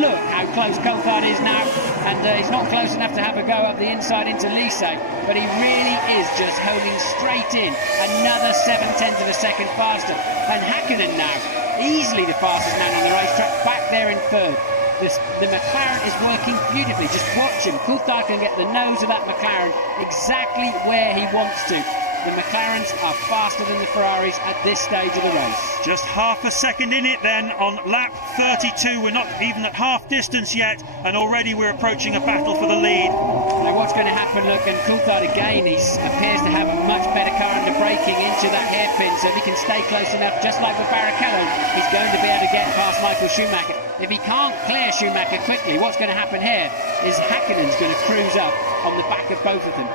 look how close Coulthard is now, and he's not close enough to have a go up the inside into Lise, but he really is just homing straight in, another 7/10 of a second faster. And Häkkinen now, easily the fastest man on the racetrack, back there in third. The McLaren is working beautifully. Just watch him. Coulthard can get the nose of that McLaren exactly where he wants to. The McLarens are faster than the Ferraris at this stage of the race. Just half a second in it then on lap 32. We're not even at half distance yet, and already we're approaching a battle for the lead. Now what's going to happen, look, and Coulthard again, he appears to have a much better car under braking into that hairpin, so if he can stay close enough, just like with Barrichello, he's going to be able to get past Michael Schumacher. If he can't clear Schumacher quickly, what's going to happen here is Häkkinen's going to cruise up on the back of both of them.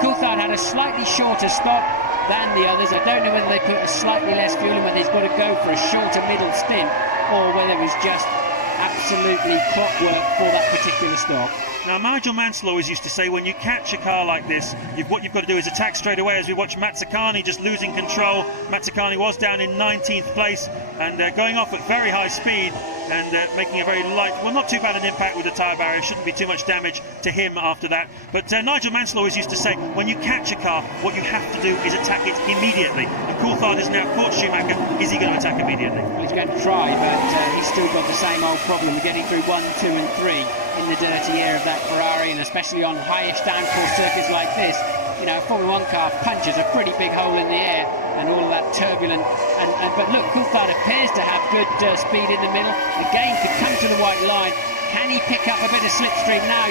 Coulthard had a slightly shorter stop than the others. I don't know whether they put a slightly less fuel in, whether he's got to go for a shorter middle stint, or whether it was just absolutely clockwork for that particular stop. Now, Nigel Mansell always used to say, when you catch a car like this, what you've got to do is attack straight away, as we watch Mazzacani just losing control. Mazzacani was down in 19th place and going off at very high speed and making a very light, well, not too bad an impact with the tyre barrier. Shouldn't be too much damage to him after that. But Nigel Mansell always used to say, when you catch a car, what you have to do is attack it immediately. And Coulthard has now caught Schumacher. Is he going to attack immediately? Well, he's going to try, but he's still got the same old problem of getting through 1, 2 and 3 in the dirty air of that Ferrari, and especially on highish downforce circuits like this. You know, a Formula 1 car punches a pretty big hole in the air, and all of that turbulent. But look, Coulthard appears to have good speed in the middle. Again, could come to the white line. Can he pick up a bit of slipstream now?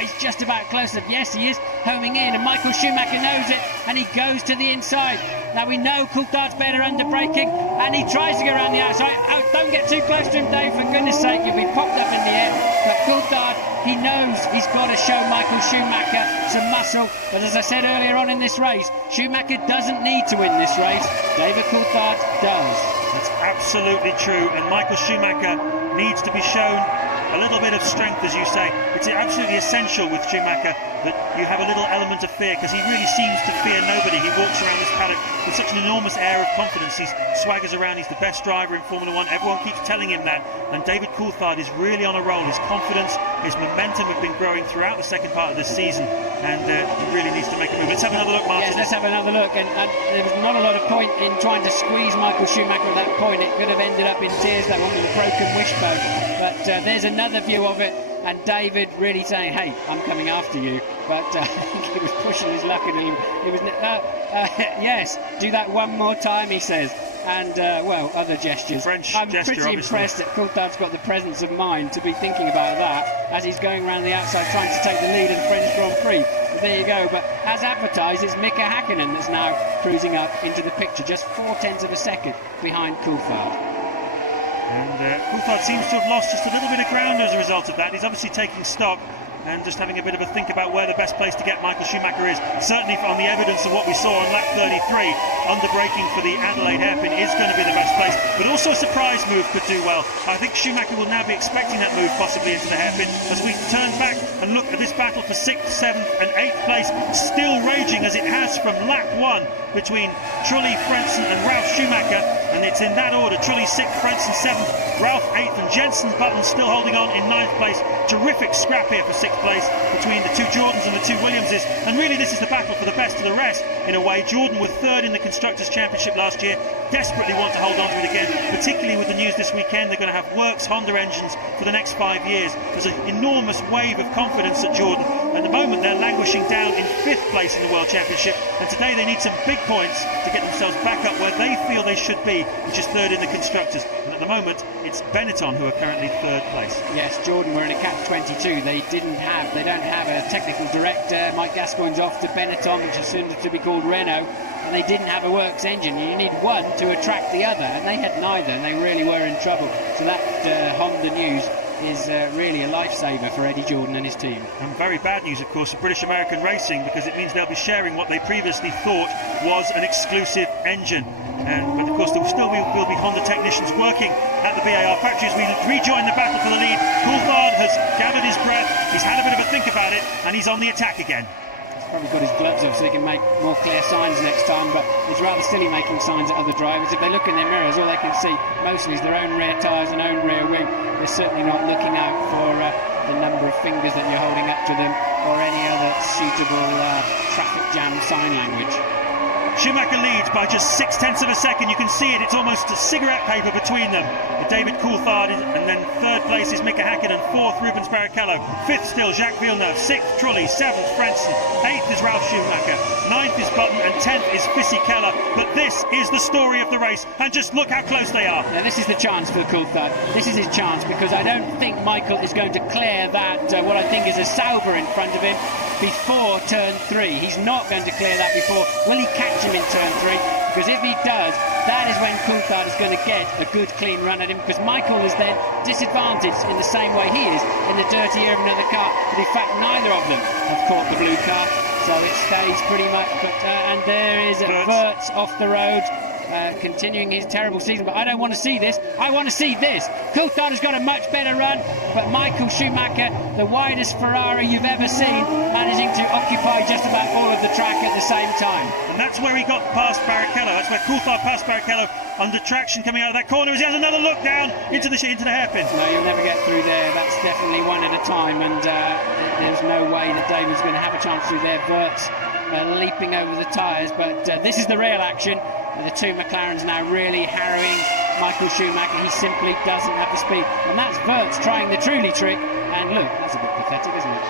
He's just about close enough. Yes, he is homing in, and Michael Schumacher knows it, and he goes to the inside. Now we know Coulthard's better under braking, and he tries to go around the outside. Oh, don't get too close to him, Dave, for goodness sake, you'll be popped up in the air. But Coulthard, he knows he's got to show Michael Schumacher some muscle. But as I said earlier on in this race, Schumacher doesn't need to win this race. David Coulthard does. That's absolutely true, and Michael Schumacher needs to be shown a little bit of strength, as you say. It's absolutely essential with Schumacher that you have a little element of fear, because he really seems to fear nobody. He walks around this paddock with such an enormous air of confidence. He swaggers around. He's the best driver in Formula 1. Everyone keeps telling him that. And David Coulthard is really on a roll. His confidence, his momentum have been growing throughout the second part of this season, and he really needs to make a move. Let's have another look, Martin. Yes, let's have another look. And there was not a lot of point in trying to squeeze Michael Schumacher at that point. It could have ended up in tears, that one with a broken wishbone. But there's another view of it, and David really saying, hey, I'm coming after you. But I think he was pushing his luck, and he was yes, do that one more time, he says. And well, other gestures. I'm gesture, pretty impressed that Coulthard's got the presence of mind to be thinking about that as he's going around the outside trying to take the lead of the French Grand Prix. But there you go. But as advertised, it's Mika Häkkinen that's now cruising up into the picture, just 0.4 of a second behind Coulthard. And Coulthard seems to have lost just a little bit of ground as a result of that. He's obviously taking stock and just having a bit of a think about where the best place to get Michael Schumacher is. Certainly on the evidence of what we saw on lap 33, under braking for the Adelaide hairpin is going to be the best place. But also a surprise move could do well. I think Schumacher will now be expecting that move possibly into the hairpin, as we turn back and look at this battle for 6th, 7th and 8th place, still raging as it has from lap 1 between Trulli, Frentzen and Ralf Schumacher. And it's in that order: Trulli 6th, Frentzen 7th, Ralf 8th and Jensen Button still holding on in 9th place. Terrific scrap here for 6th place between the two Jordans and the two Williamses, and really this is the battle for the best of the rest in a way. Jordan were 3rd in the Constructors' Championship last year, desperately want to hold on to it again, particularly with the news this weekend. They're going to have Works Honda engines for the next 5 years. There's an enormous wave of confidence at Jordan. At the moment they're languishing down in 5th place in the World Championship, and today they need some big points to get themselves back up where they feel they should be, which is 3rd in the Constructors. And at the moment it's Benetton who are currently 3rd place. Yes, Jordan were in a catch-22. They don't have a technical director. Mike Gascoigne's off to Benetton, which is soon to be called Renault, and they didn't have a works engine. You need one to attract the other, and they had neither, and they really were in trouble. So that Honda news is really a lifesaver for Eddie Jordan and his team. And very bad news, of course, for British American Racing, because it means they'll be sharing what they previously thought was an exclusive engine. But of course there will be Honda technicians working at the BAR factory as we rejoin the battle for the lead. Coulthard has gathered his breath, he's had a bit of a think about it, and he's on the attack again. probably got his gloves off so he can make more clear signs next time, but it's rather silly making signs at other drivers. If they look in their mirrors, all they can see mostly is their own rear tyres and own rear wing. They're certainly not looking out for the number of fingers that you're holding up to them or any other suitable traffic jam sign language. Schumacher leads by just 0.6 of a second. You can see it, it's almost a cigarette paper between them. David Coulthard, and then third place is Mika Häkkinen, fourth Rubens Barrichello, fifth still Jacques Villeneuve, sixth Trulli, seventh Frentzen, eighth is Ralf Schumacher, ninth is Button, and 10th is Fisichella. But this is the story of the race, and just look how close they are. Now this is the chance for Coulthard. This is his chance, because I don't think Michael is going to clear that, what I think is a Sauber in front of him before turn 3. He's not going to clear that before. Will he catch him in turn 3? Because if he does, that is when Coulthard is going to get a good clean run at him, because Michael is then disadvantaged in the same way he is in the dirty air of another car. But in fact, neither of them have caught the blue car, so it stays pretty much. But and there is Wirtz off the road, continuing his terrible season. But I don't want to see this. I want to see this. Coulthard has got a much better run, but Michael Schumacher, the widest Ferrari you've ever seen, managing to occupy just about all of the track at the same time. And that's where he got past Barrichello. That's where Coulthard passed Barrichello under traction coming out of that corner as he has another look down into the hairpin. No, you'll never get through there. That's definitely one at a time, and there's no way that David's going to have a chance through there. Wirtz leaping over the tyres, but this is the real action. The two McLarens now really harrowing Michael Schumacher. He simply doesn't have the speed, and that's Wirtz trying the Trulli trick, and look, that's a bit pathetic, isn't it?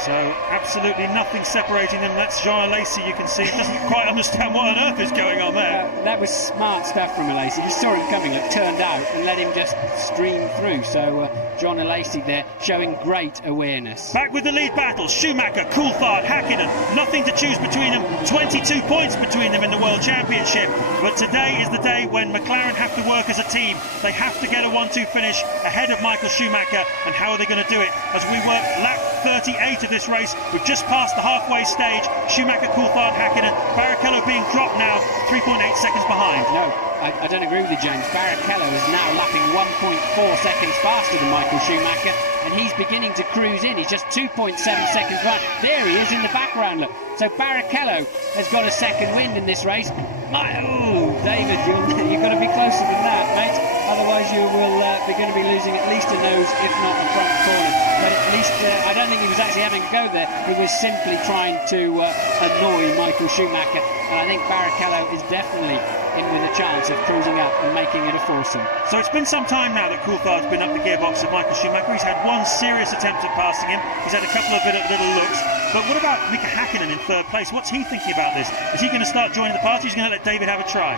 So absolutely nothing separating them. That's Jean Alesi, you can see. He doesn't quite understand what on earth is going on there. That was smart stuff from Alesi. He saw it coming, it turned out, and let him just stream through. So Jean Alesi there showing great awareness. Back with the lead battle, Schumacher, Coulthard, Häkkinen. Nothing to choose between them. 22 points between them in the World Championship. But today is the day when McLaren have to work as a team. They have to get a 1-2 finish ahead of Michael Schumacher. And how are they going to do it? As we work lap 38 of this race, we've just passed the halfway stage. Schumacher, Coulthard, Häkkinen, Barrichello being dropped now, 3.8 seconds behind. No, I don't agree with you, James. Barrichello is now lapping 1.4 seconds faster than Michael Schumacher, and he's beginning to cruise in. He's just 2.7 seconds behind. There he is in the background, look. So Barrichello has got a second wind in this race. Oh, David, you've got to be closer than that, mate. Otherwise you will be going to be losing at least a nose, if not a front corner. But at least, I don't think he was actually having a go there. He was simply trying to annoy Michael Schumacher. And I think Barrichello is definitely in with a chance of cruising up and making it a foursome. So it's been some time now that Coulthard's been up the gearbox of Michael Schumacher. He's had one serious attempt at passing him. He's had a couple of little looks. But what about Mika Häkkinen in third place? What's he thinking about this? Is he going to start joining the party? He's going to let David have a try?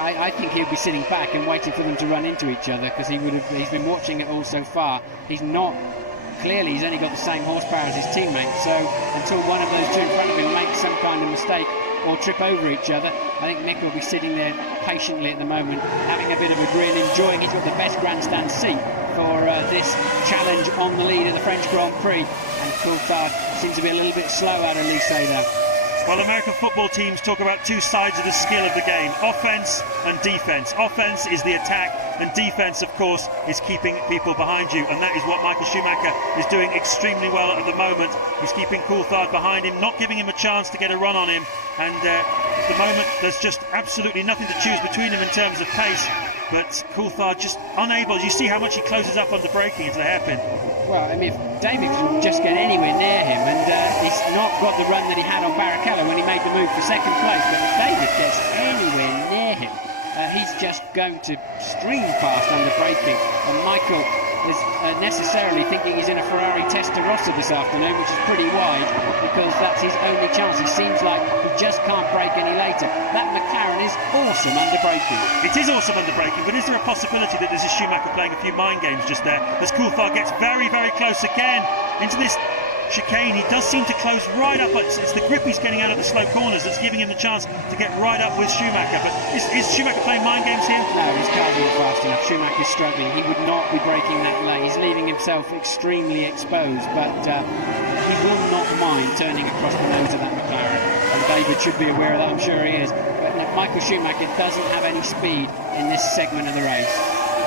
I think he'll be sitting back and waiting for them to run into each other, because he's been watching it all so far. He's only got the same horsepower as his teammate, so until one of those two in front of him makes some kind of mistake or trip over each other, I think Mick will be sitting there patiently at the moment, having a bit of a grin, enjoying. He's got the best grandstand seat for this challenge on the lead at the French Grand Prix, and Coulthard seems to be a little bit slow out of Lycée there. Well, American football teams talk about two sides of the skill of the game, offence and defence. Offence is the attack, and defence, of course, is keeping people behind you, and that is what Michael Schumacher is doing extremely well at the moment. He's keeping Coulthard behind him, not giving him a chance to get a run on him, and at the moment there's just absolutely nothing to choose between them in terms of pace. But Coulthard just unable. You see how much he closes up under braking into the hairpin. Well, I mean, if David can just get anywhere near him, and he's not got the run that he had on Barrichello when he made the move for second place, but if David gets anywhere near him, he's just going to stream past under braking, and Michael is necessarily thinking he's in a Ferrari Testarossa this afternoon, which is pretty wide, because that's his only chance. It seems like he just can't brake any later. That McLaren is awesome under braking. It is awesome under braking, but is there a possibility that this is Schumacher playing a few mind games just there, as Coulthard gets very, very close again into this chicane? He does seem to close right up. It's the grip he's getting out of the slow corners that's giving him the chance to get right up with Schumacher. But is Schumacher playing mind games here? No, his car's not fast enough. Schumacher's struggling. He would not be braking that late. He's leaving himself extremely exposed, but he will not mind turning across the nose of that McLaren, and David should be aware of that. I'm sure he is. But Michael Schumacher doesn't have any speed in this segment of the race.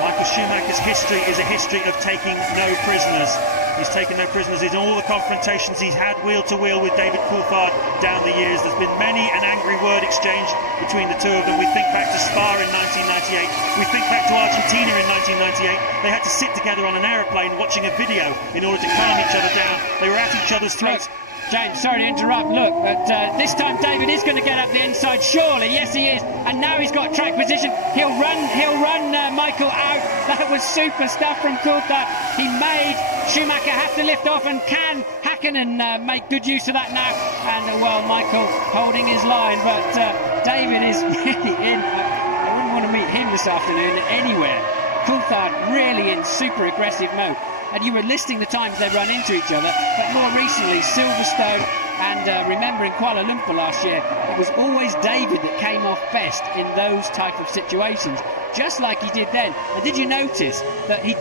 Michael Schumacher's history is a history of taking no prisoners. He's taken no prisoners in all the confrontations he's had wheel to wheel with David Coulthard down the years. There's been many an angry word exchange between the two of them. We think back to Spa in 1998. We think back to Argentina in 1998. They had to sit together on an aeroplane watching a video in order to calm each other down. They were at each other's throats. James, sorry to interrupt. Look, but this time David is going to get up the inside, surely. Yes, he is. And now he's got track position. He'll run Michael out. That was super stuff from Coulthard. He made Schumacher have to lift off, and can Hakkinen make good use of that now? And well, Michael holding his line, but David is really in. I wouldn't want to meet him this afternoon anywhere. Coulthard really in super aggressive mode. And you were listing the times they run into each other, but more recently Silverstone, and remember in Kuala Lumpur last year, it was always David that came off best in those type of situations, just like he did then. And did you notice that he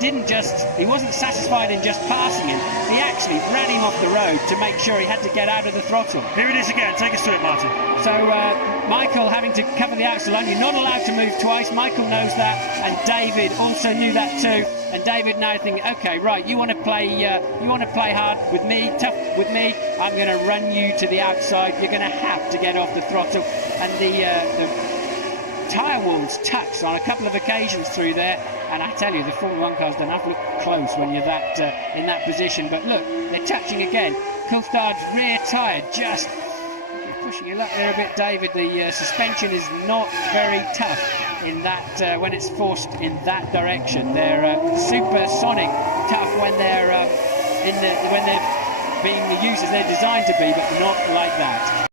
wasn't satisfied in just passing him, he actually ran him off the road to make sure he had to get out of the throttle. Here it is again, take us through it, Martin. So Michael having to cover the outside line, you're not allowed to move twice, Michael knows that, and David also knew that too. And David now thinking, okay, right, you want to play hard with me, tough with me. I'm going to run you to the outside. You're going to have to get off the throttle. And the tyre walls touched on a couple of occasions through there. And I tell you, the Formula 1 cars don't have to look close when you're that in that position. But look, they're touching again. Coulthard's rear tyre just pushing you up there a bit, David. The suspension is not very tough in that when it's forced in that direction. They're supersonic tough when they're when they're being used as they're designed to be, but not like that.